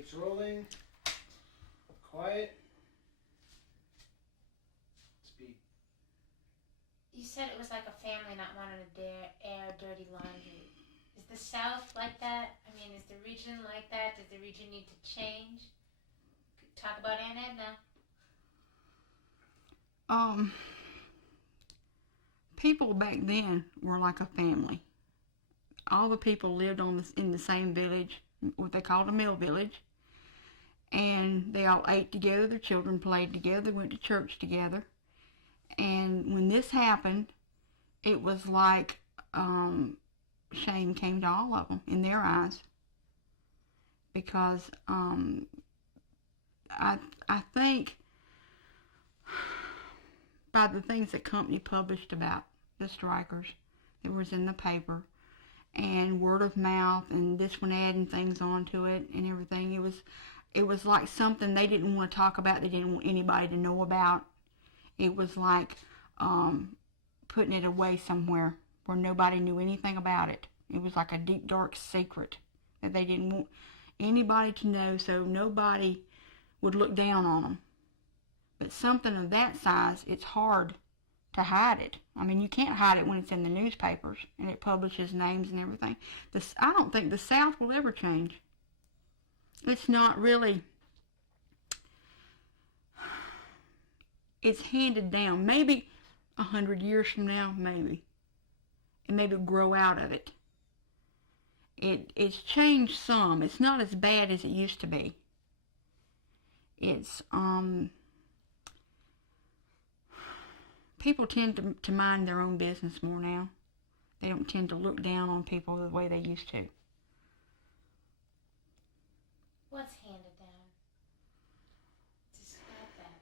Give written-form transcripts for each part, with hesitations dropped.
It's rolling. Quiet. Speed. You said it was like a family not wanting to air dirty laundry. Is the South like that? I mean, is the region like that? Does the region need to change? Talk about Annette now. People back then were like a family. All the people lived in the same village, what they called a mill village, and they all ate together. Their children played together, went to church together. And when this happened, it was like shame came to all of them in their eyes, because I think by the things that company published about the strikers that was in the paper, and word of mouth, and this one adding things onto it and everything, it was like something they didn't want to talk about. They didn't want anybody to know about. It was like putting it away somewhere where nobody knew anything about it. It was like a deep, dark secret that they didn't want anybody to know, so nobody would look down on them. But something of that size, it's hard to hide it. I mean, you can't hide it when it's in the newspapers and it publishes names and everything. I don't think the South will ever change. It's not really... It's handed down. Maybe 100 years from now, maybe. And maybe grow out of it. It's changed some. It's not as bad as it used to be. It's, people tend to mind their own business more now. They don't tend to look down on people the way they used to. What's handed down? Describe that.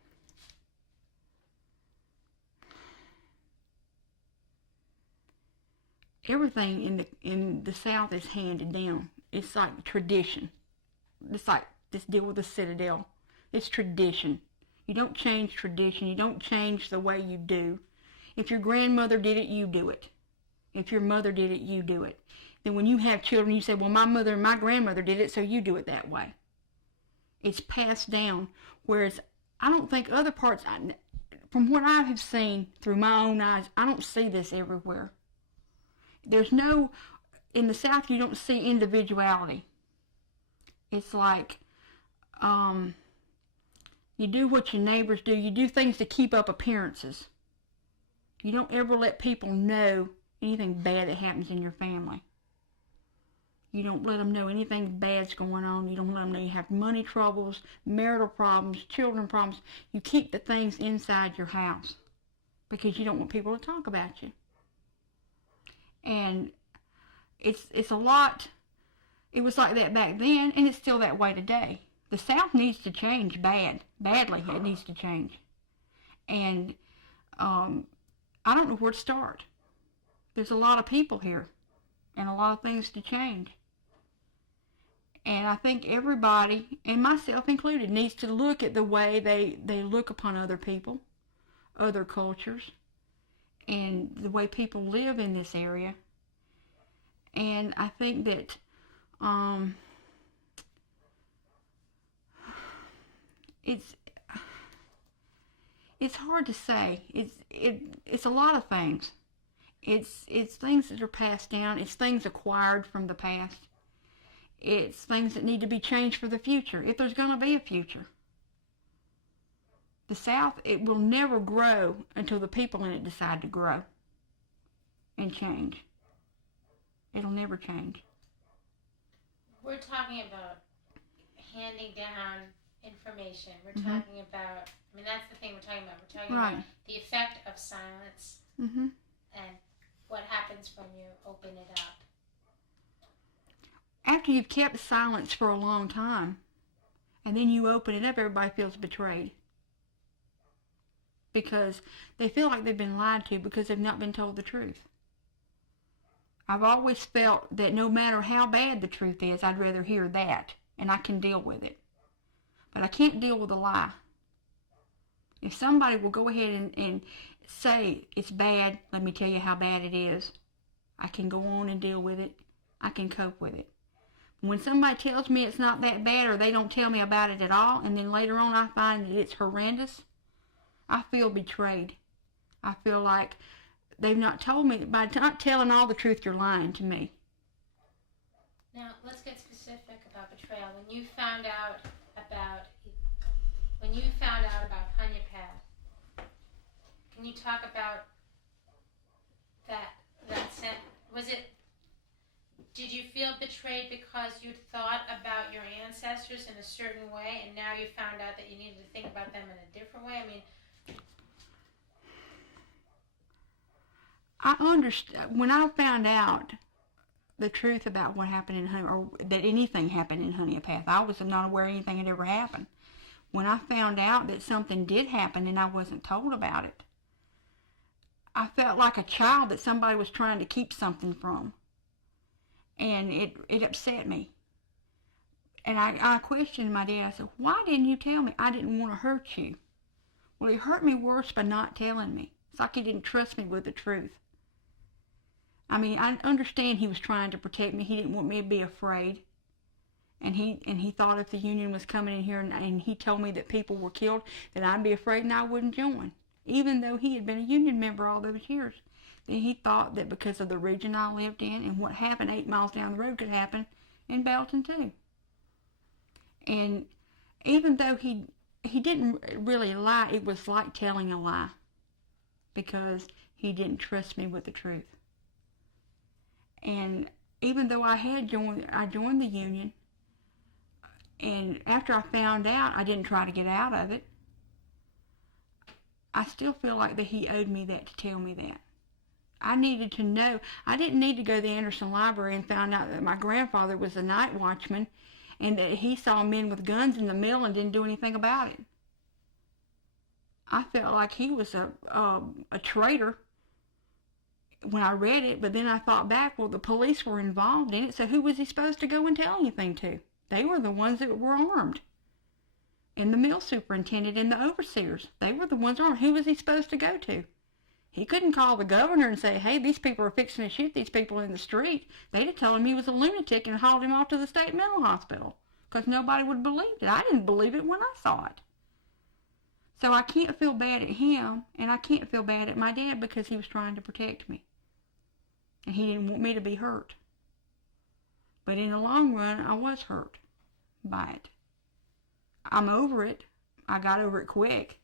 Everything in the South is handed down. It's like tradition. It's like this deal with the Citadel. It's tradition. You don't change tradition. You don't change the way you do. If your grandmother did it, you do it. If your mother did it, you do it. Then when you have children, you say, well, my mother and my grandmother did it, so you do it that way. It's passed down. Whereas I don't think other parts, from what I have seen through my own eyes, I don't see this everywhere. There's no, in the South, you don't see individuality. It's like, you do what your neighbors do. You do things to keep up appearances. You don't ever let people know anything bad that happens in your family. You don't let them know anything bad's going on. You don't let them know you have money troubles, marital problems, children problems. You keep the things inside your house because you don't want people to talk about you. And it's a lot. It was like that back then, and it's still that way today. The South needs to change badly. It needs to change. And I don't know where to start. There's a lot of people here and a lot of things to change. And I think everybody, and myself included, needs to look at the way they look upon other people, other cultures, and the way people live in this area. And I think that it's hard to say. It's a lot of things. It's things that are passed down. It's things acquired from the past. It's things that need to be changed for the future, if there's going to be a future. The South, it will never grow until the people in it decide to grow and change. It'll never change. We're talking about handing down information. We're talking about, I mean, that's the thing we're talking about. We're talking about the effect of silence and what happens when you open it up. After you've kept silence for a long time, and then you open it up, everybody feels betrayed. Because they feel like they've been lied to because they've not been told the truth. I've always felt that no matter how bad the truth is, I'd rather hear that, and I can deal with it. But I can't deal with a lie. If somebody will go ahead and say it's bad, let me tell you how bad it is. I can go on and deal with it. I can cope with it. When somebody tells me it's not that bad or they don't tell me about it at all, and then later on I find that it's horrendous, I feel betrayed. I feel like they've not told me. By not telling all the truth, you're lying to me. Now, let's get specific about betrayal. When you found out about Honeypath, can you talk about that did you feel betrayed because you thought about your ancestors in a certain way and now you found out that you needed to think about them in a different way? I mean, I understand when I found out the truth about what happened in Honey, or that anything happened in Honeypath. I was not aware anything had ever happened. When I found out that something did happen and I wasn't told about it, I felt like a child that somebody was trying to keep something from. And it upset me. And I questioned my dad. I said, why didn't you tell me? I didn't want to hurt you. Well, he hurt me worse by not telling me. It's like he didn't trust me with the truth. I mean, I understand he was trying to protect me. He didn't want me to be afraid. And he thought if the Union was coming in here and he told me that people were killed, that I'd be afraid and I wouldn't join. Even though he had been a Union member all those years. Then he thought that because of the region I lived in and what happened 8 miles down the road could happen in Belton too. And even though he didn't really lie, it was like telling a lie. Because he didn't trust me with the truth. And even though I joined the Union, and after I found out, I didn't try to get out of it. I still feel like that he owed me that to tell me that. I needed to know. I didn't need to go to the Anderson Library and find out that my grandfather was a night watchman and that he saw men with guns in the mill and didn't do anything about it. I felt like he was a traitor when I read it, but then I thought back, well, the police were involved in it, so who was he supposed to go and tell anything to? They were the ones that were armed. And the mill superintendent and the overseers, they were the ones armed. Who was he supposed to go to? He couldn't call the governor and say, hey, these people are fixing to shoot these people in the street. They'd have told him he was a lunatic and hauled him off to the state mental hospital because nobody would believe it. I didn't believe it when I saw it. So I can't feel bad at him, and I can't feel bad at my dad because he was trying to protect me. And he didn't want me to be hurt. But in the long run, I was hurt by it. I'm over it. I got over it quick.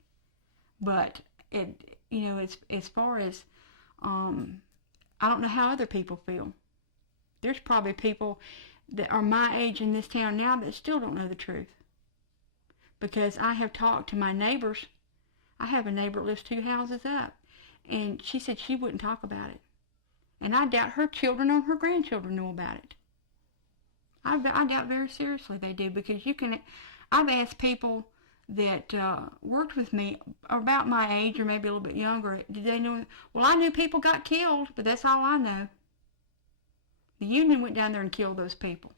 But as far as, I don't know how other people feel. There's probably people that are my age in this town now that still don't know the truth. Because I have talked to my neighbors. I have a neighbor that lives 2 houses up. And she said she wouldn't talk about it. And I doubt her children or her grandchildren know about it. I doubt very seriously they do. Because I've asked people that worked with me about my age or maybe a little bit younger, did they know? Well, I knew people got killed, but that's all I know. The Union went down there and killed those people.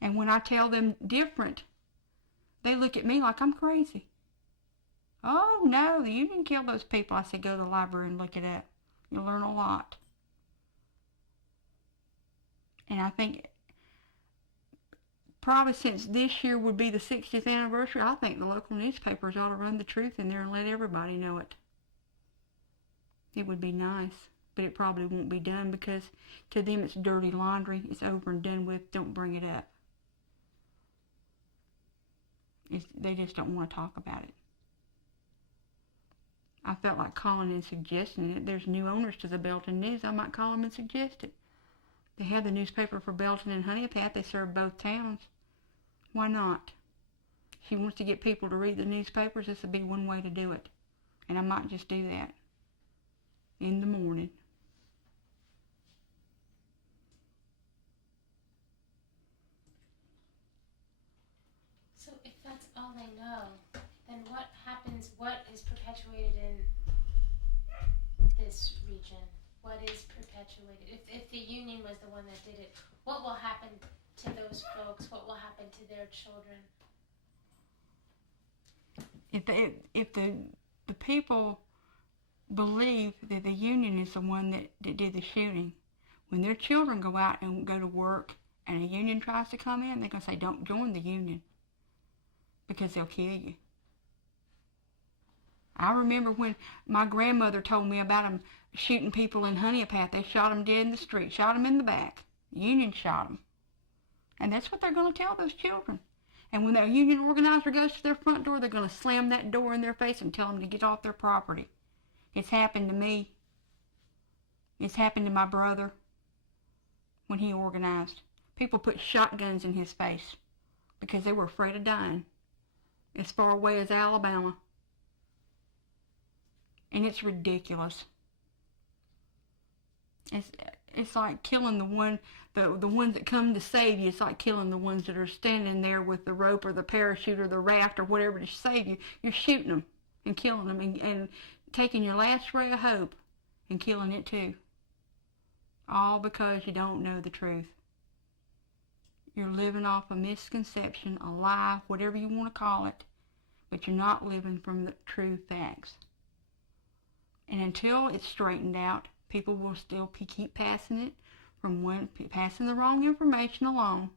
And when I tell them different, they look at me like I'm crazy. Oh, no, the Union killed those people. I said, go to the library and look it up. You'll learn a lot. And I think probably since this year would be the 60th anniversary, I think the local newspapers ought to run the truth in there and let everybody know it. It would be nice, but it probably won't be done because to them it's dirty laundry. It's over and done with. Don't bring it up. They just don't want to talk about it. I felt like calling and suggesting it. There's new owners to the Belton News. I might call them and suggest it. They have the newspaper for Belton and Honeypath. They serve both towns. Why not? If she wants to get people to read the newspapers, this would be one way to do it. And I might just do that in the morning. so if that's all they know, then what happens, what is perpetuated in this region? What is perpetuated? If the Union was the one that did it, what will happen to those folks? What will happen to their children? If the people believe that the Union is the one that did the shooting, when their children go out and go to work and a union tries to come in, they're going to say, don't join the union because they'll kill you. I remember when my grandmother told me about them shooting people in Honeypath. They shot them dead in the street, shot them in the back. The union shot them. And that's what they're going to tell those children. And when that union organizer goes to their front door, they're going to slam that door in their face and tell them to get off their property. It's happened to me. It's happened to my brother when he organized. People put shotguns in his face because they were afraid of dying as far away as Alabama. And it's ridiculous. It's like killing the ones that come to save you. It's like killing the ones that are standing there with the rope or the parachute or the raft or whatever to save you. You're shooting them and killing them and taking your last ray of hope and killing it too. All because you don't know the truth. You're living off a misconception, a lie, whatever you want to call it, but you're not living from the true facts. And until it's straightened out, people will still keep passing the wrong information along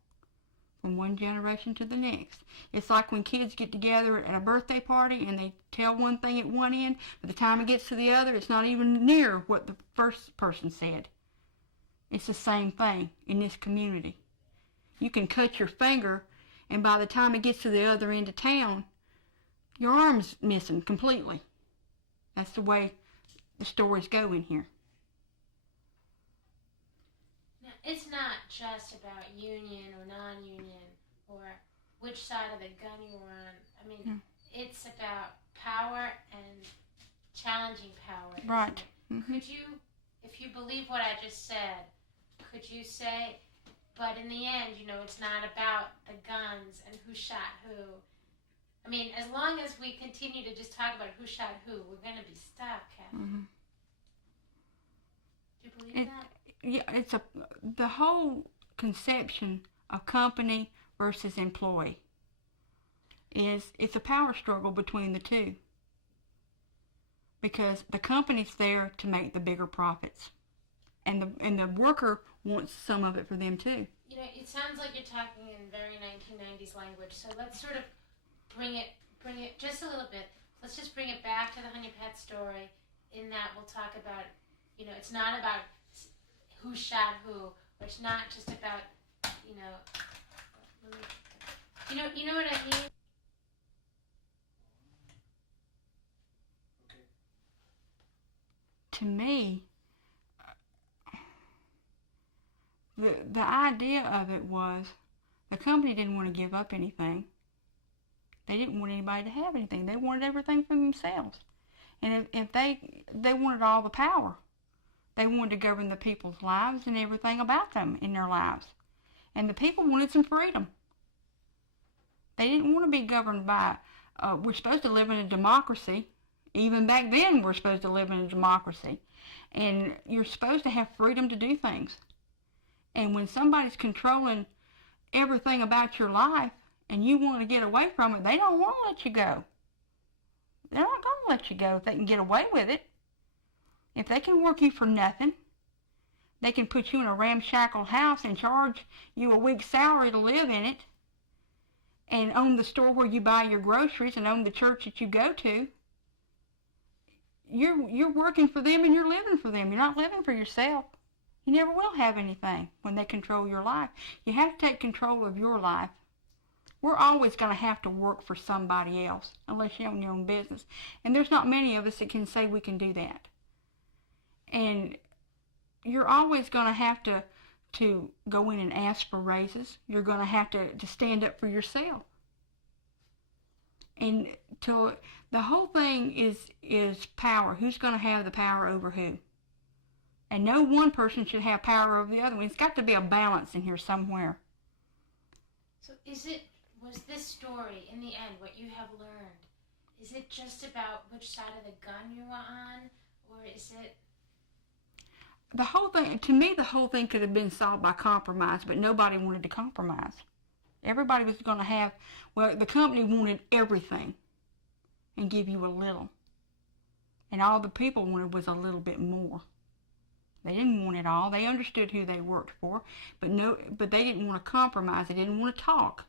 from one generation to the next. It's like when kids get together at a birthday party and they tell one thing at one end, by the time it gets to the other, it's not even near what the first person said. It's the same thing in this community. You can cut your finger, and by the time it gets to the other end of town, your arm's missing completely. That's the way the stories go in here. Now, it's not just about union or non-union or which side of the gun you're on. I mean, it's about power and challenging power. Right. Mm-hmm. Could you, if you believe what I just said, could you say, but in the end, it's not about the guns and who shot who. I mean, as long as we continue to just talk about who shot who, we're going to be stuck, Kathy. Mm-hmm. Do you believe that? Yeah, the whole conception of company versus employee it's a power struggle between the two. Because the company's there to make the bigger profits. And the worker wants some of it for them too. It sounds like you're talking in very 1990s language. So let's sort of bring it just a little bit. Let's just bring it back to the Honeypath story. In that we'll talk about, it's not about who shot who. It's not just about, you know what I mean? Okay. To me, the idea of it was the company didn't want to give up anything. They didn't want anybody to have anything. They wanted everything for themselves. And if they wanted all the power. They wanted to govern the people's lives and everything about them in their lives. And the people wanted some freedom. They didn't want to be governed by, we're supposed to live in a democracy. Even back then, we're supposed to live in a democracy. And you're supposed to have freedom to do things. And when somebody's controlling everything about your life and you want to get away from it, they don't want to let you go. They're not going to let you go if they can get away with it. If they can work you for nothing, they can put you in a ramshackle house and charge you a week's salary to live in it and own the store where you buy your groceries and own the church that you go to. You're working for them and you're living for them. You're not living for yourself. You never will have anything when they control your life. You have to take control of your life. We're always going to have to work for somebody else unless you own your own business. And there's not many of us that can say we can do that. And you're always going to have to go in and ask for raises. You're going to have to stand up for yourself. And the whole thing is power. Who's going to have the power over who? And no one person should have power over the other one. It's got to be a balance in here somewhere. So was this story, in the end, what you have learned, is it just about which side of the gun you were on? Or is it... The whole thing could have been solved by compromise, but nobody wanted to compromise. Everybody was going to have, the company wanted everything and give you a little. And all the people wanted was a little bit more. They didn't want it all. They understood who they worked for, but they didn't want to compromise. They didn't want to talk.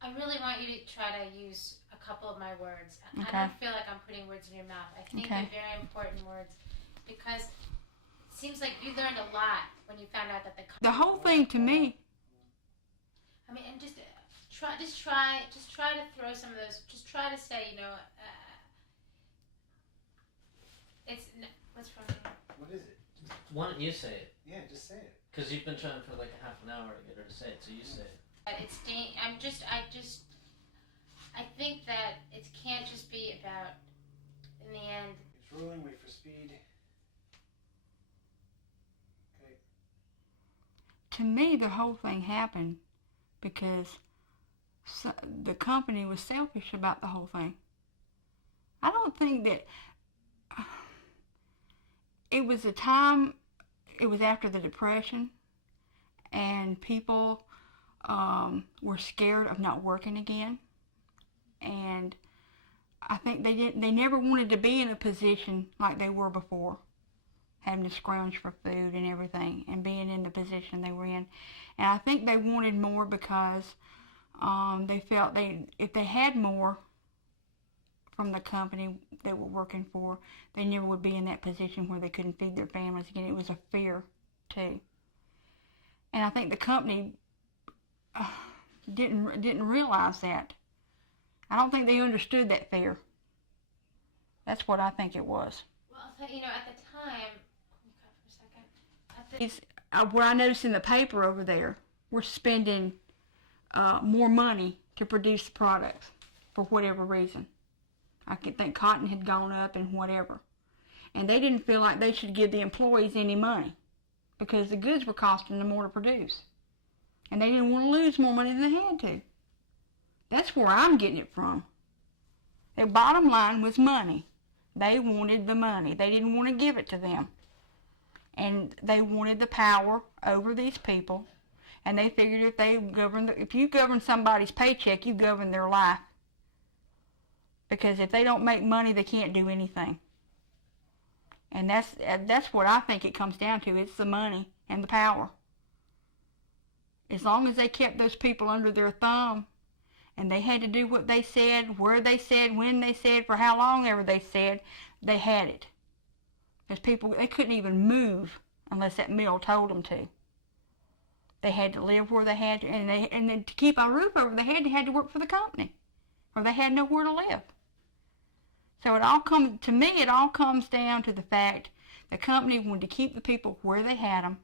I really want you to try to use a couple of my words. Okay. I don't feel like I'm putting words in your mouth. I think they're very important words because it seems like you learned a lot when you found out that the whole thing to me. I mean, and just try to throw some of those. Just try to say, it's what's wrong with you? What is it? Why don't you say it? Yeah, just say it. Because you've been trying for like a half an hour to get her to say it, so you say it. I think that it can't just be about, in the end. It's rolling, wait for speed. Okay. To me, the whole thing happened because the company was selfish about the whole thing. I don't think that it was a time, it was after the Depression, and people were scared of not working again. And I think they never wanted to be in a position like they were before, having to scrounge for food and everything, and being in the position they were in. And I think they wanted more because they felt if they had more from the company they were working for, they never would be in that position where they couldn't feed their families again. It was a fear too. And I think the company didn't realize that. I don't think they understood that fear. That's what I think it was. Well, at the time, for a second. What I noticed in the paper over there, we're spending more money to produce the products for whatever reason. I could think cotton had gone up and whatever. And they didn't feel like they should give the employees any money because the goods were costing them more to produce. And they didn't want to lose more money than they had to. That's where I'm getting it from. The bottom line was money. They wanted the money. They didn't want to give it to them. And they wanted the power over these people. And they figured if you govern somebody's paycheck, you govern their life. Because if they don't make money, they can't do anything. And that's what I think it comes down to. It's the money and the power. As long as they kept those people under their thumb, and they had to do what they said, where they said, when they said, for how long ever they said, they had it. There's people, they couldn't even move unless that mill told them to. They had to live where they had to, and then to keep a roof over their head, they had to work for the company, or they had nowhere to live. So it all comes down to the fact the company wanted to keep the people where they had them,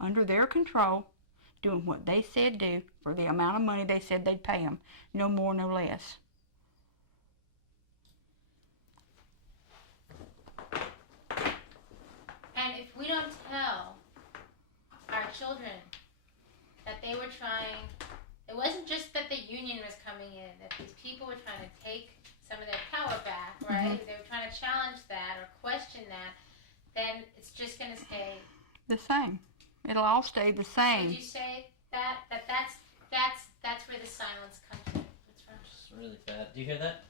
under their control, doing what they said do for the amount of money they said they'd pay them, no more, no less. And if we don't tell our children that they were trying, it wasn't just that the union was coming in, that these people were trying to take some of their power back, right? They were trying to challenge that or question that, then it's just going to stay the same. It'll all stay the same. Did you say that's where the silence comes in? That's from. It's really bad. Do you hear that?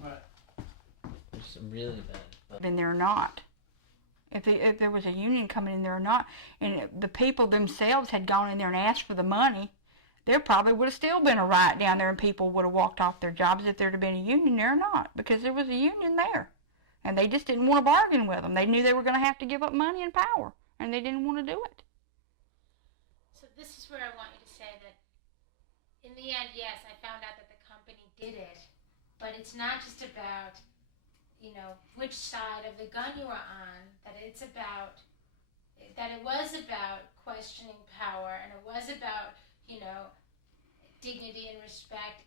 What? It's really bad. But And they're not. If there was a union coming in there or not, and the people themselves had gone in there and asked for the money, there probably would have still been a riot down there and people would have walked off their jobs if there had been a union there or not, because there was a union there. And they just didn't want to bargain with them. They knew they were going to have to give up money and power, and they didn't want to do it. So this is where I want you to say that in the end, yes, I found out that the company did it, but it's not just about, which side of the gun you were on, that it was about questioning power, and it was about, dignity and respect,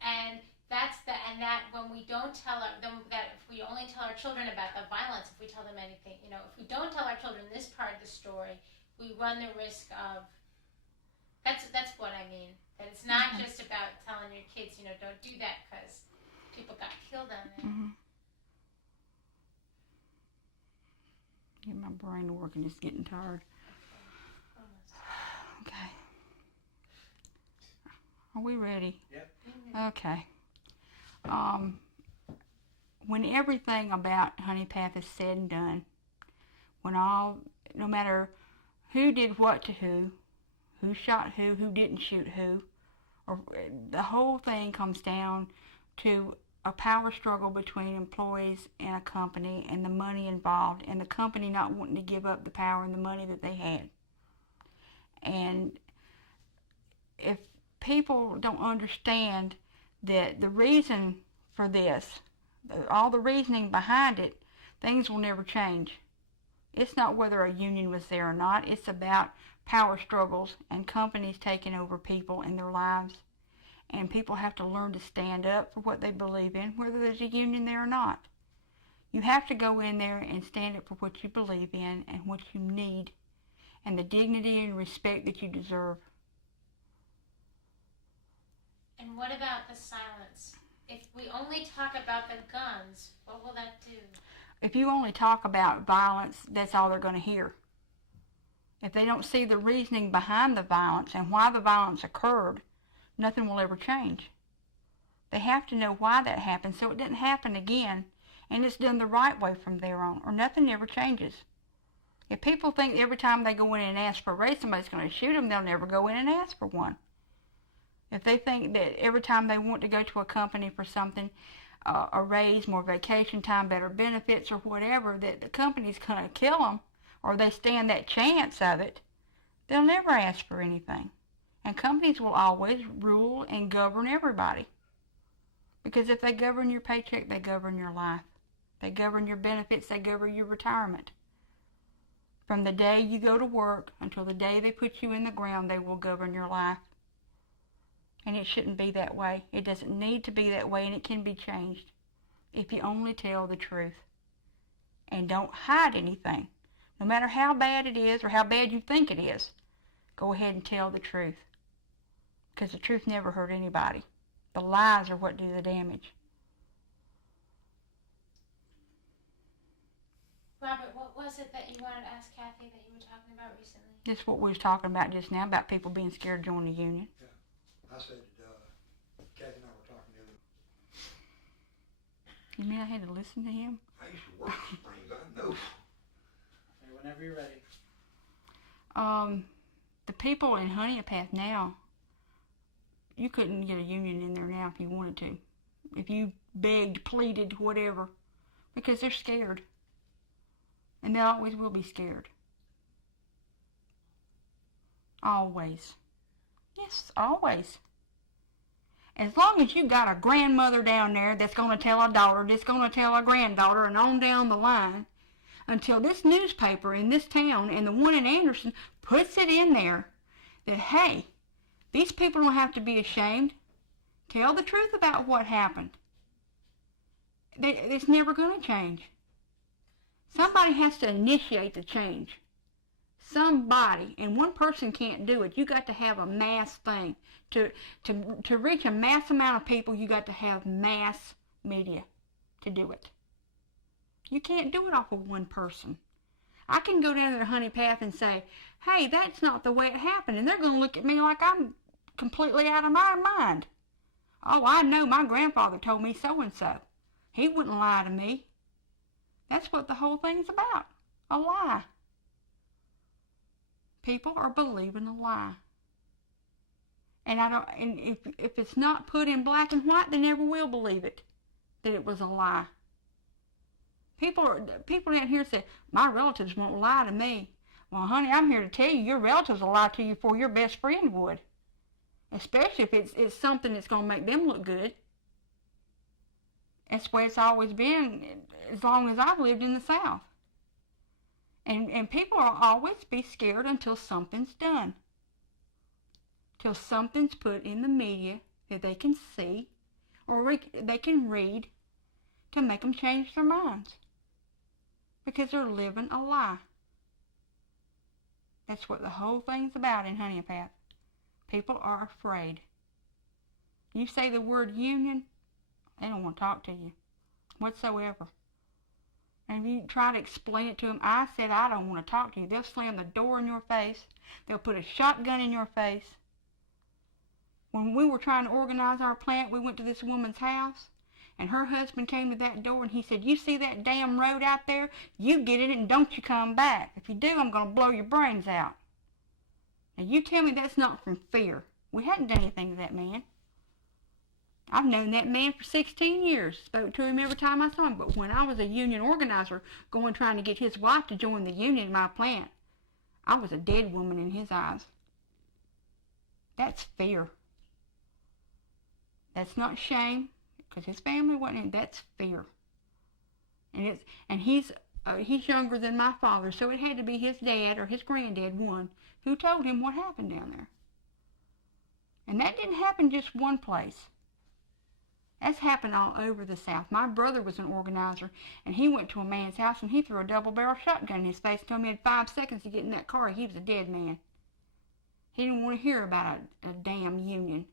and that when we don't tell that if we only tell our children about the violence, if we tell them anything, if we don't tell our children this part of the story, we run the risk of, that's what I mean, that it's not just about telling your kids, don't do that because people got killed on it. Get my brain working, it's getting tired. Okay. Are we ready? Yep. Okay. when everything about Honey Path is said and done, no matter who did what to who shot who didn't shoot who, or the whole thing comes down to a power struggle between employees and a company and the money involved, and the company not wanting to give up the power and the money that they had. And if people don't understand that the reason for this, all the reasoning behind it, things will never change. It's not whether a union was there or not. It's about power struggles and companies taking over people and their lives. And people have to learn to stand up for what they believe in, whether there's a union there or not. You have to go in there and stand up for what you believe in and what you need, and the dignity and respect that you deserve. And what about the silence? If we only talk about the guns, what will that do? If you only talk about violence, that's all they're going to hear. If they don't see the reasoning behind the violence and why the violence occurred, nothing will ever change. They have to know why that happened so it doesn't happen again, and it's done the right way from there on, or nothing ever changes. If people think every time they go in and ask for a raise somebody's going to shoot them, they'll never go in and ask for one. If they think that every time they want to go to a company for something, a raise, more vacation time, better benefits, or whatever, that the company's going to kill them, or they stand that chance of it, they'll never ask for anything. And companies will always rule and govern everybody. Because if they govern your paycheck, they govern your life. They govern your benefits, they govern your retirement. From the day you go to work until the day they put you in the ground, they will govern your life. And it shouldn't be that way. It doesn't need to be that way, and it can be changed if you only tell the truth. And don't hide anything. No matter how bad it is or how bad you think it is, go ahead and tell the truth. Because the truth never hurt anybody. The lies are what do the damage. Robert, what was it that you wanted to ask Kathy that you were talking about recently? Just what we was talking about just now, about people being scared to join the union. Yeah, I said, Kathy and I were talking the other day. You mean I had to listen to him? I used to work at Springs, I know. Okay, whenever you're ready. The people in Honey Path now, you couldn't get a union in there now if you wanted to. If you begged, pleaded, whatever. Because they're scared. And they always will be scared. Always. Yes, always. As long as you got a grandmother down there that's going to tell a daughter, that's going to tell a granddaughter, and on down the line, until this newspaper in this town and the one in Anderson puts it in there that, hey, these people don't have to be ashamed. Tell the truth about what happened. It's never going to change. Somebody has to initiate the change. Somebody, and one person can't do it. You got to have a mass thing. To reach a mass amount of people, you got to have mass media to do it. You can't do it off of one person. I can go down to the Honey Path and say, hey, that's not the way it happened. And they're going to look at me like I'm completely out of my mind. Oh, I know my grandfather told me so-and-so. He wouldn't lie to me. That's what the whole thing's about. A lie. People are believing a lie. And if it's not put in black and white, they never will believe it, that it was a lie. People down here say, my relatives won't lie to me. Well, honey, I'm here to tell you, your relatives will lie to you before your best friend would. Especially if it's something that's going to make them look good. That's the way it's always been as long as I've lived in the South. And people will always be scared until something's done. Till something's put in the media that they can see or they can read to make them change their minds. Because they're living a lie. That's what the whole thing's about in Honey Path. People are afraid. You say the word union, they don't want to talk to you whatsoever. And if you try to explain it to them, I said I don't want to talk to you. They'll slam the door in your face. They'll put a shotgun in your face. When we were trying to organize our plant, we went to this woman's house, And her husband came to that door and he said, you see that damn road out there? You get in it and don't you come back. If you do, I'm going to blow your brains out. Now you tell me that's not from fear. We hadn't done anything to that man. I've known that man for 16 years. Spoke to him every time I saw him. But when I was a union organizer trying to get his wife to join the union in my plant, I was a dead woman in his eyes. That's fear. That's not shame, because his family wasn't in. That's fear. And he's younger than my father, so it had to be his dad or his granddad, one, who told him what happened down there. And that didn't happen just one place. That's happened all over the South. My brother was an organizer, and he went to a man's house, and he threw a double-barrel shotgun in his face and told me he had 5 seconds to get in that car. He was a dead man. He didn't want to hear about a damn union.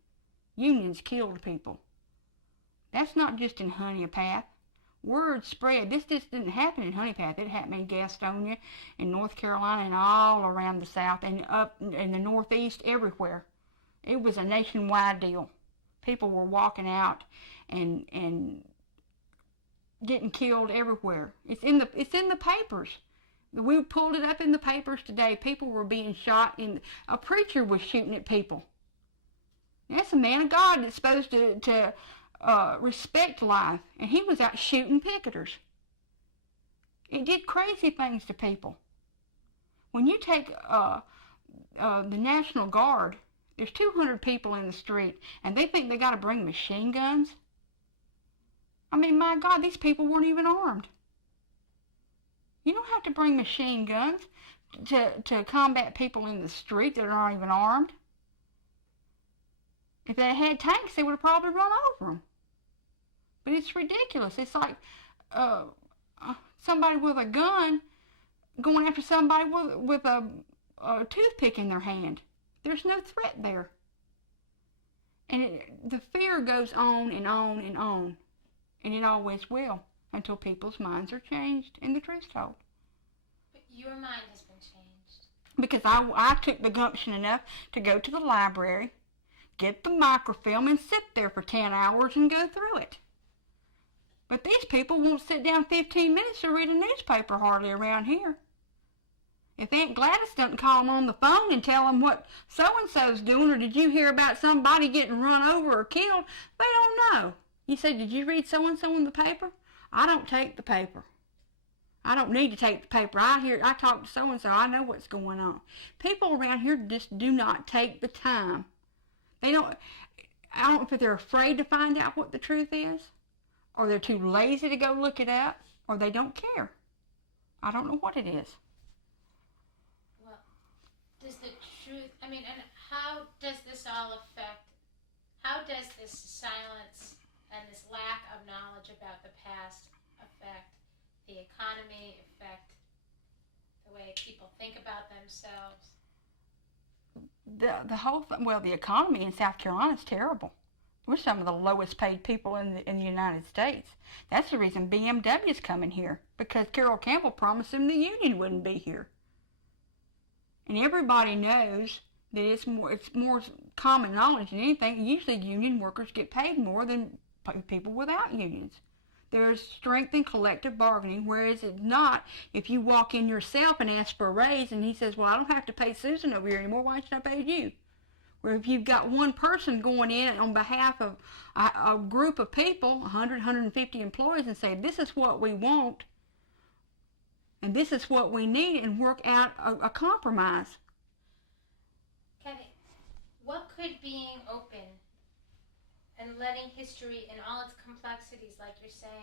Unions killed people. That's not just in Honeypath. Word spread. This just didn't happen in Honeypath. It happened in Gastonia, in North Carolina, and all around the South, and up in the Northeast, everywhere. It was a nationwide deal. People were walking out and getting killed everywhere. It's in the papers. We pulled it up in the papers today. People were being shot. A preacher was shooting at people. That's a man of God that's supposed to respect life, and he was out shooting picketers. It did crazy things to people. When you take the National Guard, there's 200 people in the street, and they think they got to bring machine guns. I mean, my God, these people weren't even armed. You don't have to bring machine guns to combat people in the street that aren't even armed. If they had tanks, they would have probably run over them. But it's ridiculous. It's like somebody with a gun going after somebody with a toothpick in their hand. There's no threat there. And the fear goes on and on and on. And it always will, until people's minds are changed and the truth's told. But your mind has been changed. Because I took the gumption enough to go to the library, get the microfilm, and sit there for 10 hours and go through it. But these people won't sit down 15 minutes to read a newspaper hardly around here. If Aunt Gladys doesn't call them on the phone and tell them what so-and-so's doing, or did you hear about somebody getting run over or killed, they don't know. You say, did you read so-and-so in the paper? I don't take the paper. I don't need to take the paper. I talk to so-and-so. I know what's going on. People around here just do not take the time. I don't know if they're afraid to find out what the truth is, or they're too lazy to go look it up, or they don't care. I don't know what it is. Well, does the truth, and how does this all affect, how does this silence and this lack of knowledge about the past affect the economy, affect the way people think about themselves? The whole thing, well, the economy in South Carolina is terrible. We're some of the lowest paid people in the United States. That's the reason BMW's coming here, because Carol Campbell promised them the union wouldn't be here. And everybody knows that it's more common knowledge than anything. Usually union workers get paid more than people without unions. There's strength in collective bargaining, whereas it's not if you walk in yourself and ask for a raise and he says, well, I don't have to pay Susan over here anymore, why should I pay you? Where if you've got one person going in on behalf of a group of people, 100, 150 employees, and say, this is what we want and this is what we need, and work out a compromise. Kathy, what could being open and letting history in all its complexities, like you're saying,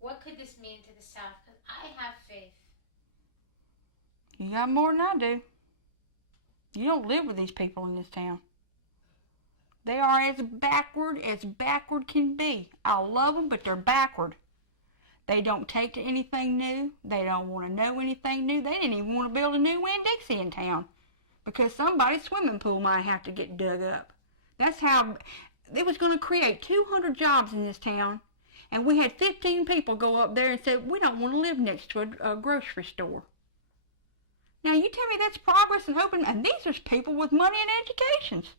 what could this mean to the South? Because I have faith. You got more than I do. You don't live with these people in this town. They are as backward can be. I love them, but they're backward. They don't take to anything new. They don't want to know anything new. They didn't even want to build a new Winn-Dixie in town because somebody's swimming pool might have to get dug up. That's how it was going to create 200 jobs in this town, and we had 15 people go up there and say, we don't want to live next to a grocery store. Now, you tell me that's progress and open, and these are people with money and educations.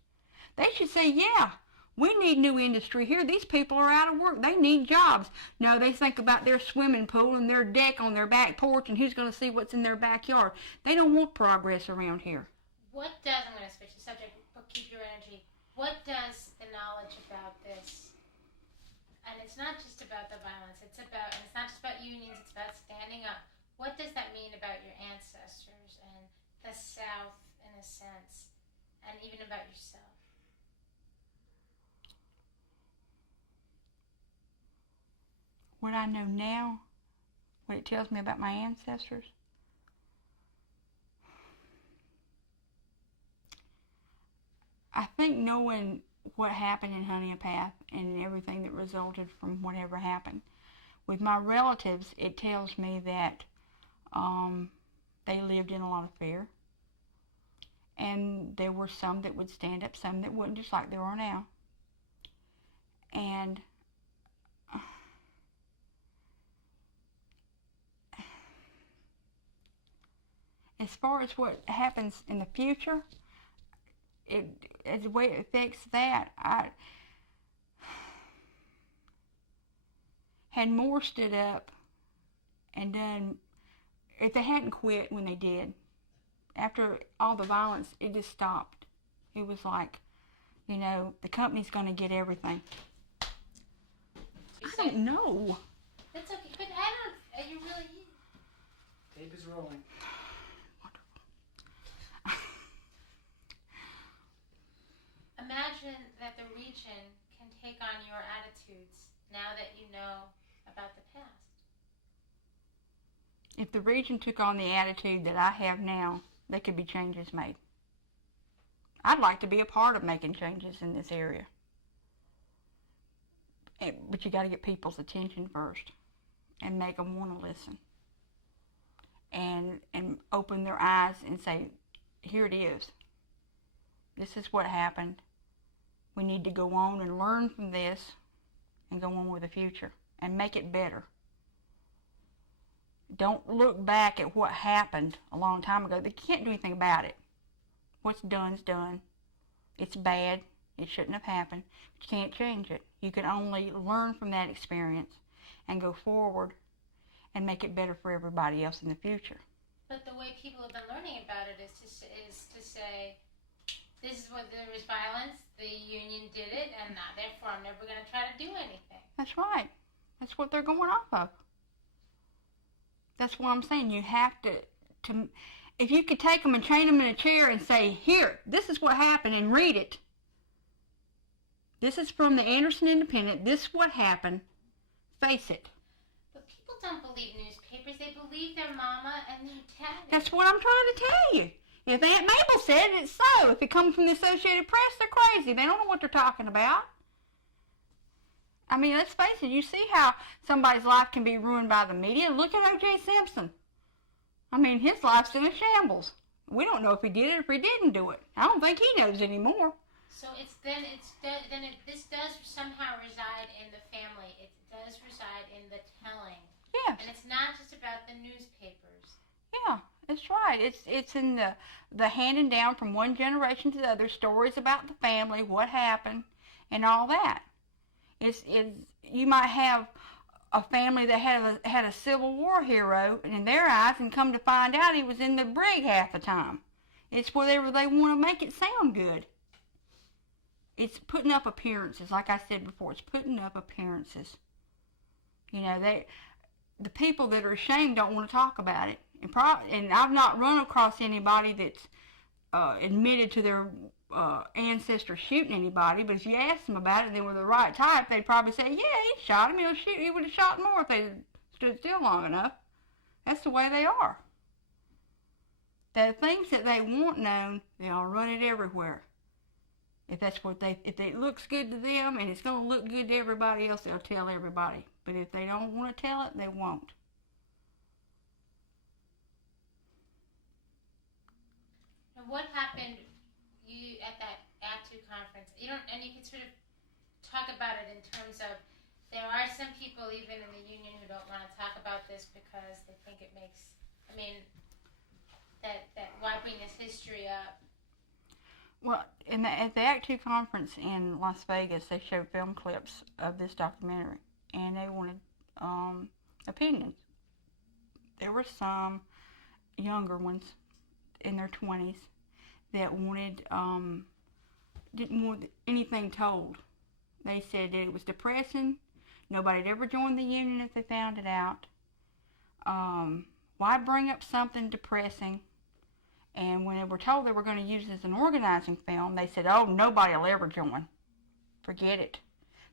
They should say, yeah, We need new industry here. These people are out of work. They need jobs. No, they think about their swimming pool and their deck on their back porch and who's going to see what's in their backyard. They don't want progress around here. What does, I'm going to switch the subject, but keep your energy. What does the knowledge about this, and it's not just about the violence, and it's not just about unions, it's about standing up. What does that mean about your ancestors and the South, in a sense, and even about yourself? What I know now, what it tells me about my ancestors, I think knowing what happened in Honeypath and everything that resulted from whatever happened, with my relatives, it tells me that they lived in a lot of fear. And there were some that would stand up, some that wouldn't, just like there are now. And as far as what happens in the future, as the way it affects that, had more stood up and done, if they hadn't quit when they did, after all the violence, it just stopped. It was like, the company's going to get everything. I don't know. That's okay, but I don't, you really... Tape is rolling. Imagine that the region can take on your attitudes now that you know about the past. If the region took on the attitude that I have now, there could be changes made. I'd like to be a part of making changes in this area. But you got to get people's attention first and make them want to listen. And open their eyes and say, here it is. This is what happened. We need to go on and learn from this and go on with the future and make it better. Don't look back at what happened a long time ago. They can't do anything about it. What's done's done. It's bad. It shouldn't have happened. But you can't change it. You can only learn from that experience and go forward and make it better for everybody else in the future. But the way people have been learning about it is to say, this is what there was violence, the union did it, and therefore I'm never going to try to do anything. That's right. That's what they're going off of. That's what I'm saying. You have to if you could take them and chain them in a chair and say, here, this is what happened, and read it. This is from the Anderson Independent. This is what happened. Face it. But people don't believe newspapers. They believe their mama and their daddy. That's what I'm trying to tell you. If Aunt Mabel said it, it's so. If it comes from the Associated Press, they're crazy. They don't know what they're talking about. I mean, let's face it. You see how somebody's life can be ruined by the media. Look at O.J. Simpson. I mean, his life's in a shambles. We don't know if he did it or if he didn't do it. I don't think he knows anymore. So this does somehow reside in the family. It does reside in the telling. Yes. And it's not just about the newspapers. Yeah, that's right. It's in the handing down from one generation to the other, stories about the family, what happened, and all that. You might have a family that had a Civil War hero in their eyes, and come to find out he was in the brig half the time. It's whatever they want to make it sound good. It's putting up appearances, like I said before. It's putting up appearances. The people that are ashamed don't want to talk about it. And I've not run across anybody that's admitted to their ancestors shooting anybody, but if you asked them about it and they were the right type, they'd probably say, yeah, he shot him. He would have shot more if they stood still long enough. That's the way they are. The things that they want known, they'll run it everywhere. If it looks good to them and it's going to look good to everybody else, they'll tell everybody. But if they don't want to tell it, they won't. And what happened at that Act 2 conference? You can sort of talk about it in terms of, there are some people even in the union who don't want to talk about this because they think it makes, that why bring this history up? Well, at the Act 2 conference in Las Vegas, they showed film clips of this documentary, and they wanted opinions. There were some younger ones in their 20s that didn't want anything told. They said that it was depressing. Nobody had ever joined the union if they found it out. Why bring up something depressing? And when they were told they were going to use it as an organizing film, they said, "Oh, nobody will ever join. Forget it."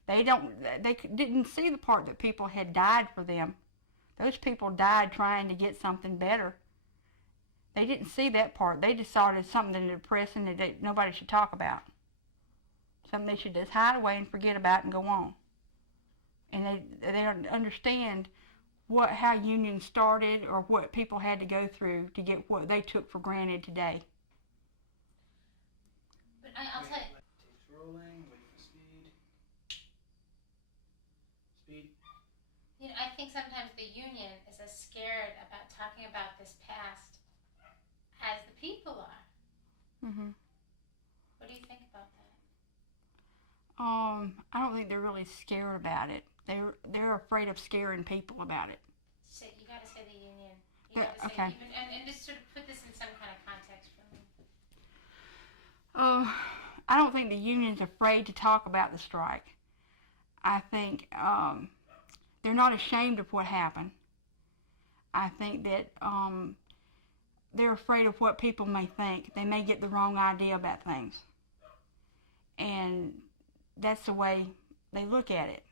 They didn't see the part that people had died for them. Those people died trying to get something better. They didn't see that part. They just saw it as something depressing that nobody should talk about. Something they should just hide away and forget about and go on. And they don't understand how unions started or what people had to go through to get what they took for granted today. But I'll tell you. Tape's rolling, waiting for speed. Speed. You know, I think sometimes the union is as scared about talking about this past as the people are. Mhm. What do you think about that? I don't think they're really scared about it. They're afraid of scaring people about it. So you got to say the union. You got to say Okay. even, and just sort of put this in some kind of context for me. I don't think the union's afraid to talk about the strike. I think they're not ashamed of what happened. I think that they're afraid of what people may think. They may get the wrong idea about things. And that's the way they look at it.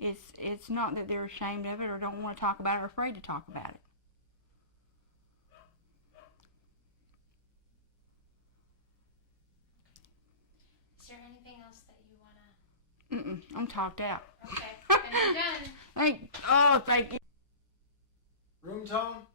It's not that they're ashamed of it or don't want to talk about it or afraid to talk about it. Is there anything else that you want to... I'm talked out. Okay, and you're done. Thank you. Room tone.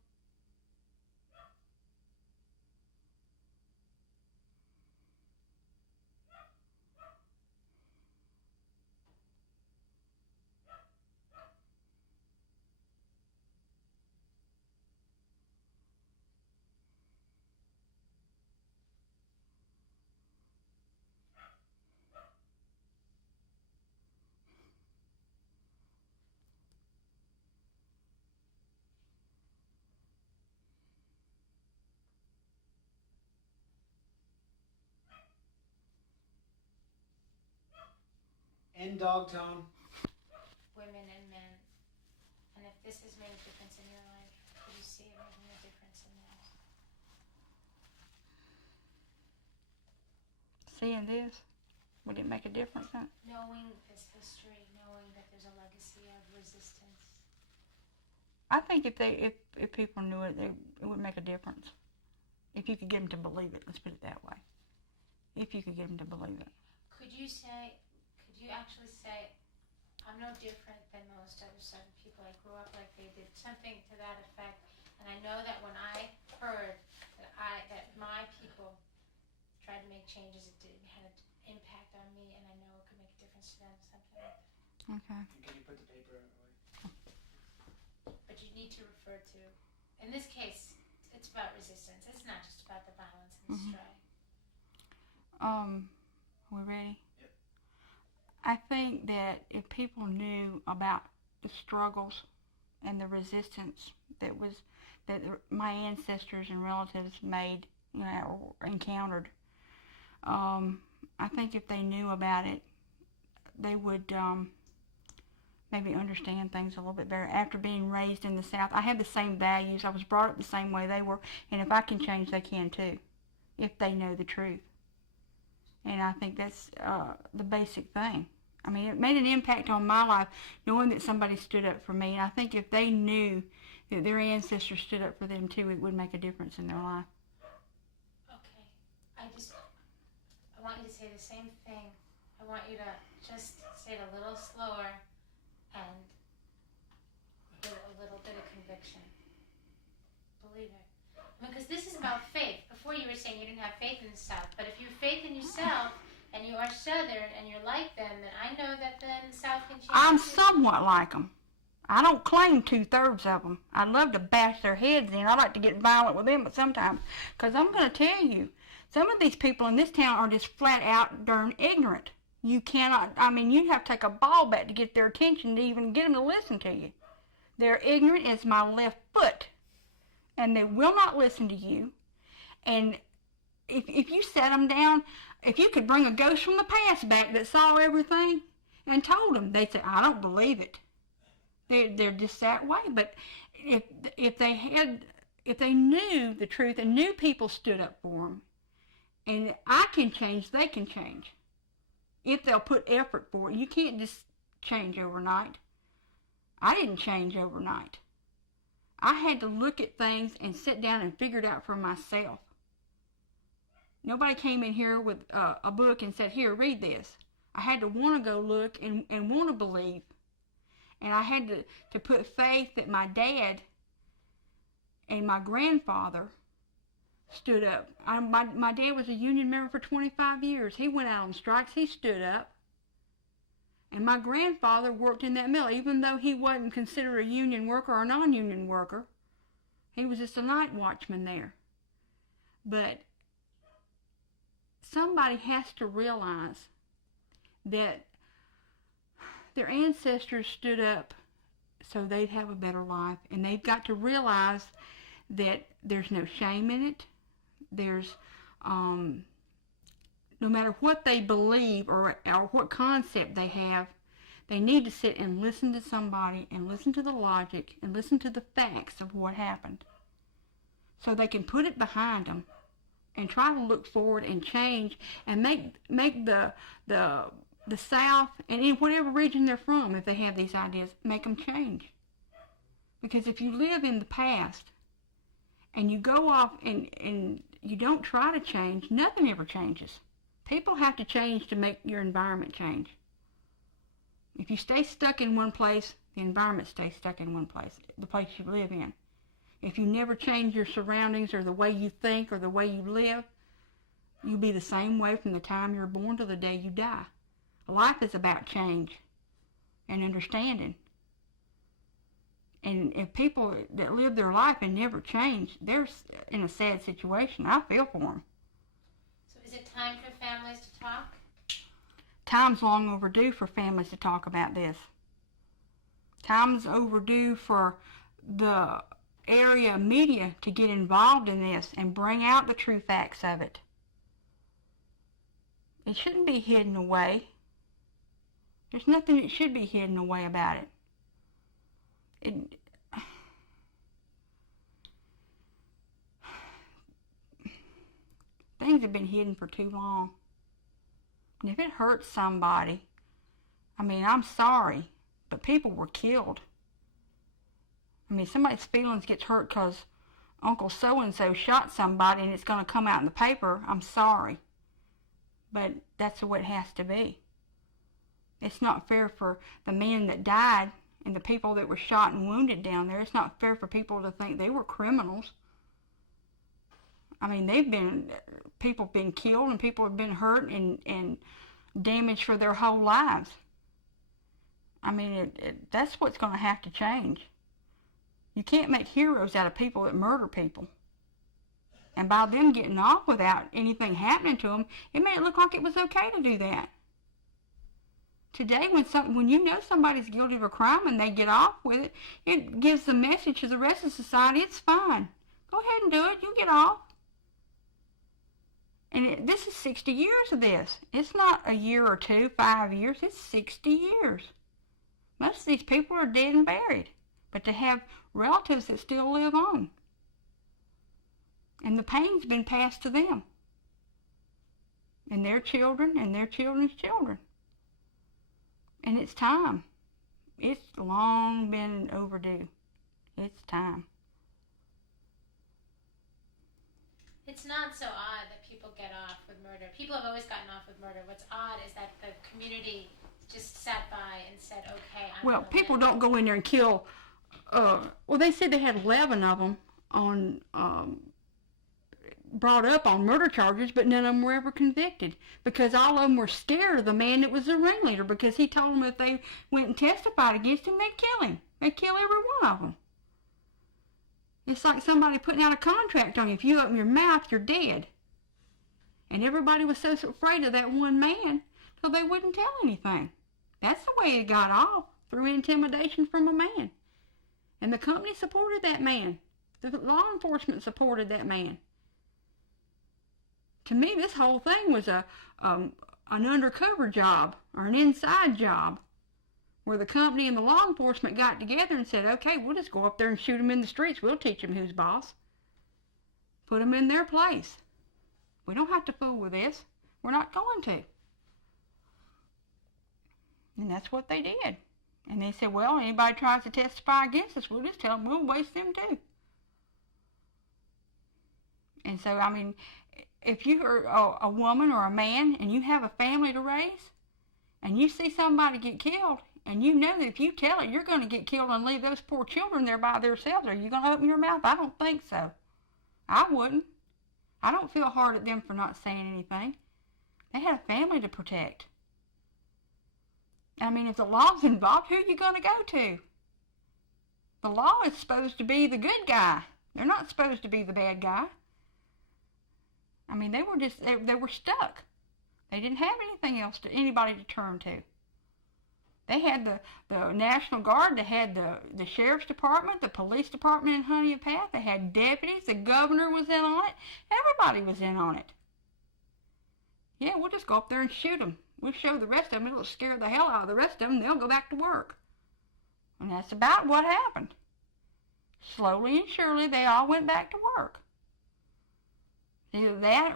And dog tone. Women and men. And if this has made a difference in your life, could you see it making a difference in theirs? Seeing this, would it make a difference, huh? Knowing this history, knowing that there's a legacy of resistance. I think if people knew it, it would make a difference. If you could get them to believe it, let's put it that way. If you could get them to believe it. Could you actually say, I'm no different than most other Southern people. I grew up like they did, something to that effect. And I know that when I heard that my people tried to make changes, it had an impact on me, and I know it could make a difference to them, something like that. Okay. And can you put the paper away? But you need to refer to, in this case, it's about resistance. It's not just about the violence and the strike. We ready? Yep. I think that if people knew about the struggles and the resistance that my ancestors and relatives made, or encountered, I think if they knew about it, they would maybe understand things a little bit better. After being raised in the South, I have the same values. I was brought up the same way they were, and if I can change, they can too, if they know the truth. And I think that's the basic thing. I mean, it made an impact on my life knowing that somebody stood up for me. And I think if they knew that their ancestors stood up for them too, it would make a difference in their life. Okay. I want you to say the same thing. I want you to just say it a little slower and with a little bit of conviction. Believe it. Because this is about faith. Before you were saying you didn't have faith in the South, but if you have faith in yourself and you are Southern and you're like them, then I know that then the South can change. I'm somewhat like them. I don't claim 2/3 of them. I'd love to bash their heads in. I like to get violent with them, but sometimes, because I'm going to tell you, Some of these people in this town are just flat out darn ignorant. You cannot, I mean, you have to take a ball bat to get their attention to even get them to listen to you. They're ignorant as my left foot, and they will not listen to you. And if you set them down, if you could bring a ghost from the past back that saw everything and told them, they'd say, I don't believe it. They're just that way. But if they knew the truth and knew people stood up for them, and I can change, they can change. If they'll put effort for it. You can't just change overnight. I didn't change overnight. I had to look at things and sit down and figure it out for myself. Nobody came in here with a book and said, here, read this. I had to want to go look and want to believe. And I had to put faith that my and my grandfather stood up. My dad was a union member for 25 years. He went out on strikes. He stood up. And my grandfather worked in that mill, even though he wasn't considered a union worker or a non-union worker. He was just a night watchman there. But somebody has to realize that their ancestors stood up so they'd have a better life. And they've got to realize that there's no shame in it. There's, no matter what they believe or what concept they have, they need to sit and listen to somebody and listen to the logic and listen to the facts of what happened, so they can put it behind them and try to look forward and change and make the South, and in whatever region they're from, if they have these ideas, make them change. Because if you live in the past and you go off and you don't try to change, nothing ever changes. People have to change to make your environment change. If you stay stuck in one place, the environment stays stuck in one place, the place you live in. If you never change your surroundings or the way you think or the way you live, you'll be the same way from the time you're born to the day you die. Life is about change and understanding. And if people that live their life and never change, they're in a sad situation. I feel for them. So is it time for families to talk? Time's long overdue for families to talk about this. Time's overdue for the area media to get involved in this and bring out the true facts of it. It shouldn't be hidden away. There's nothing that should be hidden away about it. Things have been hidden for too long. And if it hurts somebody, I mean, I'm sorry, but people were killed. I mean, somebody's feelings gets hurt because Uncle so-and-so shot somebody and it's going to come out in the paper. I'm sorry. But that's the way it has to be. It's not fair for the men that died and the people that were shot and wounded down there. It's not fair for people to think they were criminals. I mean, people have been killed and people have been hurt and damaged for their whole lives. I mean, that's what's going to have to change. You can't make heroes out of people that murder people. And by them getting off without anything happening to them, it made it look like it was okay to do that. Today, when you know somebody's guilty of a crime and they get off with it, it gives the message to the rest of society, it's fine. Go ahead and do it. You get off. And this is 60 years of this. It's not a year or two, 5 years. It's 60 years. Most of these people are dead and buried. But they have relatives that still live on. And the pain's been passed to them. And their children and their children's children. And it's time. It's long been overdue. It's time. It's not so odd that people get off with murder. People have always gotten off with murder. What's odd is that the community just sat by and said, okay, well, people don't go in there and kill. Well, they said they had 11 of them on brought up on murder charges, but none of them were ever convicted because all of them were scared of the man that was the ringleader, because he told them if they went and testified against him, they'd kill him. They'd kill every one of them. It's like somebody putting out a contract on you. If you open your mouth, you're dead. And everybody was so afraid of that one man till they wouldn't tell anything. That's the way it got off, through intimidation from a man. And the company supported that man. The law enforcement supported that man. To me, this whole thing was an undercover job or an inside job where the company and the law enforcement got together and said, okay, we'll just go up there and shoot them in the streets. We'll teach them who's boss. Put them in their place. We don't have to fool with this. We're not going to. And that's what they did. And they said, well, anybody tries to testify against us, we'll just tell them we'll waste them too. And so, I mean, if you're a woman or a man and you have a family to raise and you see somebody get killed and you know that if you tell it, you're going to get killed and leave those poor children there by themselves, are you going to open your mouth? I don't think so. I wouldn't. I don't feel hard at them for not saying anything. They had a family to protect. I mean, if the law's involved, who are you going to go to? The law is supposed to be the good guy. They're not supposed to be the bad guy. I mean, they were stuck. They didn't have anything else anybody to turn to. They had the National Guard, they had the Sheriff's Department, the Police Department in Honea Path, they had deputies, the governor was in on it, everybody was in on it. Yeah, we'll just go up there and shoot them. We'll show the rest of them, it'll scare the hell out of the rest of them, they'll go back to work. And that's about what happened. Slowly and surely, they all went back to work. Either that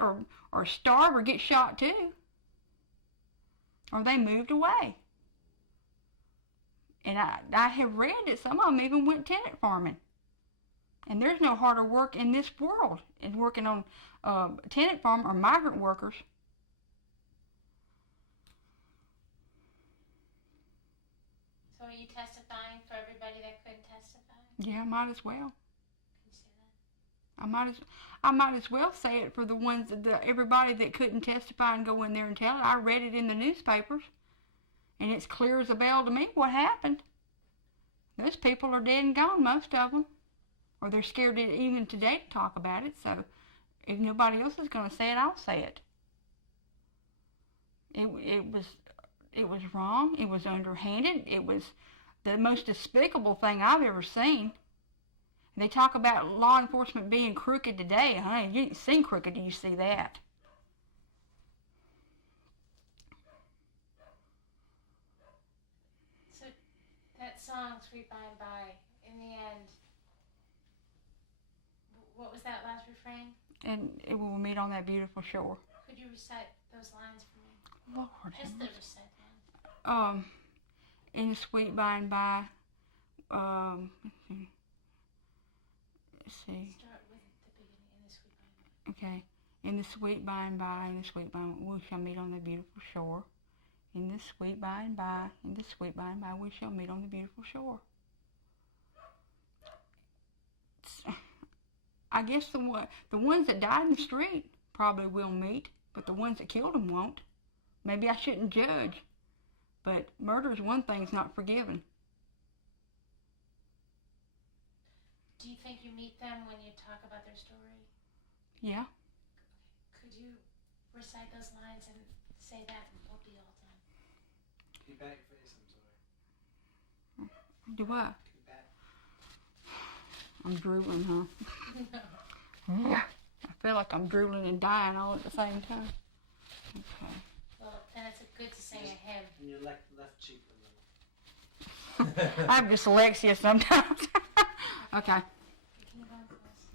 or starve or get shot too. Or they moved away. And I have read that some of them even went tenant farming. And there's no harder work in this world than working on tenant farm or migrant workers. So are you testifying for everybody that couldn't testify? Yeah, might as well. Can you say that? I might as well say it for the ones everybody that couldn't testify and go in there and tell it. I read it in the newspapers. And it's clear as a bell to me what happened. Those people are dead and gone, most of them. Or they're scared even today to talk about it. So if nobody else is going to say it, I'll say it. It was wrong. It was underhanded. It was the most despicable thing I've ever seen. They talk about law enforcement being crooked today. Huh? You ain't seen crooked till you see that. That song, Sweet By and By, in the end, what was that last refrain? And it will meet on that beautiful shore. Could you recite those lines for me? Lord, just the recite lines. In the sweet by and by, let's see. Start with the beginning, in the sweet by and by. Okay. In the sweet by and by, in the sweet by and by, we shall meet on the beautiful shore. In the sweet by and by, in the sweet by and by, we shall meet on the beautiful shore. I guess the ones that died in the street probably will meet, but the ones that killed them won't. Maybe I shouldn't judge, but murder is one thing that's not forgiven. Do you think you meet them when you talk about their story? Yeah. Could you recite those lines and say that and we'll be all done? Keep back your face, I'm sorry. Do what? Keep back. I'm drooling, huh? No. Yeah. I feel like I'm drooling and dying all at the same time. Okay. Well, then it's good to sing a hymn. And your left cheek a little. I have dyslexia sometimes. Okay. Can you go on close?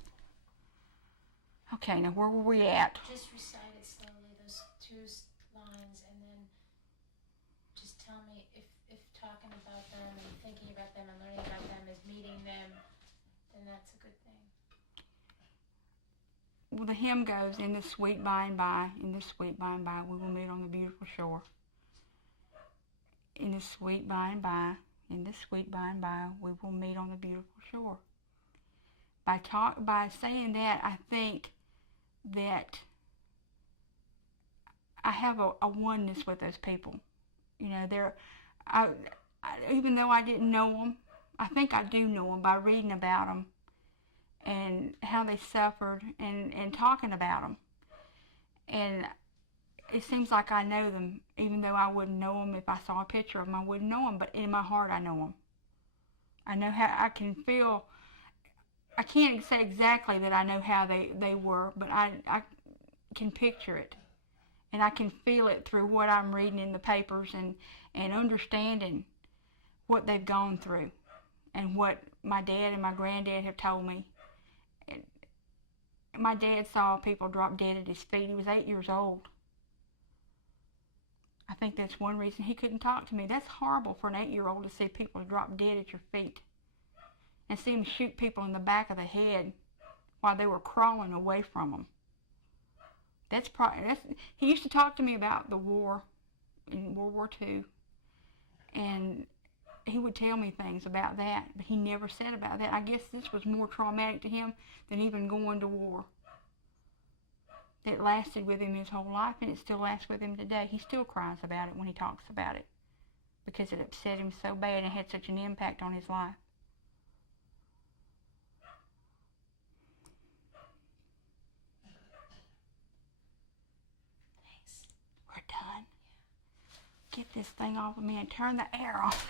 Okay, now where were we at? Just recite it slowly, those two lines, and then just tell me if talking about them and thinking about them and learning about them is meeting them, then that's a good thing. Well, the hymn goes, in this sweet by and by, in this sweet by and by, we will meet on the beautiful shore. In this sweet by and by, in this sweet by and by, we will meet on the beautiful shore. By saying that, I think that I have a oneness with those people. You know, even though I didn't know them, I think I do know them by reading about them and how they suffered and talking about them. And it seems like I know them, even though I wouldn't know them if I saw a picture of them. I wouldn't know them, but in my heart I know them. I know how I can feel. I can't say exactly that I know how they were, but I can picture it. And I can feel it through what I'm reading in the papers and understanding what they've gone through and what my dad and my granddad have told me. And my dad saw people drop dead at his feet. He was 8 years old. I think that's one reason he couldn't talk to me. That's horrible for an 8-year-old to see people drop dead at your feet and see them shoot people in the back of the head while they were crawling away from them. He used to talk to me about the war in World War II, and he would tell me things about that, but he never said about that. I guess this was more traumatic to him than even going to war. It lasted with him his whole life, and it still lasts with him today. He still cries about it when he talks about it because it upset him so bad and had such an impact on his life. We're done. Get this thing off of me and turn the air off.